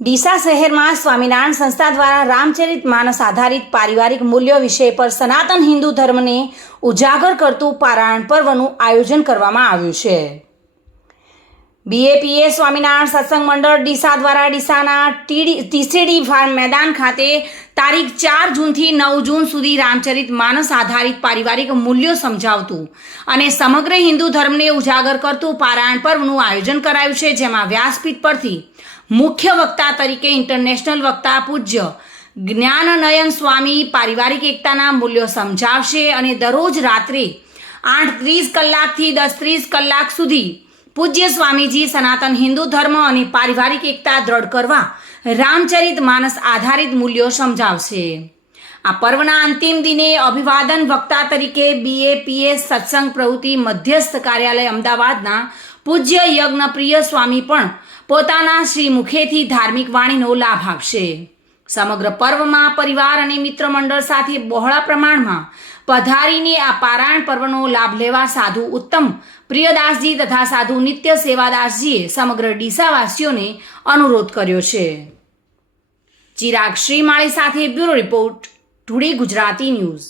ડીસા શહેરમાં સ્વામિનારાયણ સંસ્થા દ્વારા રામચરિત માનસ આધારિત પારિવારિક મૂલ્યો વિષય પર સનાતન હિન્દુ ધર્મને ઉજાગર કરતું પારાયણ પર્વનું આયોજન કરવામાં આવ્યું છે. બીએપીએ સ્વામિનારાયણ સત્સંગ મંડળ ડીસા દ્વારા ડીસાના ટીસીડી ફાર્મ મેદાન ખાતે તારીખ 4 જૂનથી 9 જૂન સુધી રામચરિત માનસ આધારિત પારિવારિક મૂલ્યો સમજાવતું અને સમગ્ર હિન્દુ ધર્મને ઉજાગર કરતું પારાયણ પર્વનું આયોજન કરાયું છે, જેમાં વ્યાસપીઠ પરથી મુખ્ય વક્તા તરીકે ઇન્ટરનેશનલ વક્તા પૂજ્ય જ્ઞાનનયન સ્વામી પારિવારિક એકતાના મૂલ્યો સમજાવશે અને દરરોજ રાત્રે 8:30 કલાકથી 10:30 કલાક સુધી પૂજ્ય સ્વામીજી સનાતન હિન્દુ ધર્મ અને પારિવારિક એકતા દ્રઢ કરવા રામચરિત માનસ આધારિત મૂલ્યો સમજાવશે. આ પર્વના અંતિમ દિને અભિવાદન વક્તા તરીકે બીએપીએસ સત્સંગ પ્રવૃત્તિ મધ્યસ્થ કાર્યાલય અમદાવાદના પૂજ્ય યજ્ઞપ્રિય સ્વામી પણ પોતાના શ્રી મુખેથી ધાર્મિક વાણીનો લાભ આપશે. સમગ્ર પર્વમાં પરિવાર અને મિત્ર મંડળ સાથે બહોળા પ્રમાણમાં પધારીને આ પારાયણ પર્વનો લાભ લેવા સાધુ ઉત્તમ પ્રિયદાસજી તથા સાધુ નિત્ય સેવાદાસજીએ સમગ્ર ડીસાવાસીઓને અનુરોધ કર્યો છે. ચિરાગ શ્રીમાળી સાથે bureau report, today Gujarati news.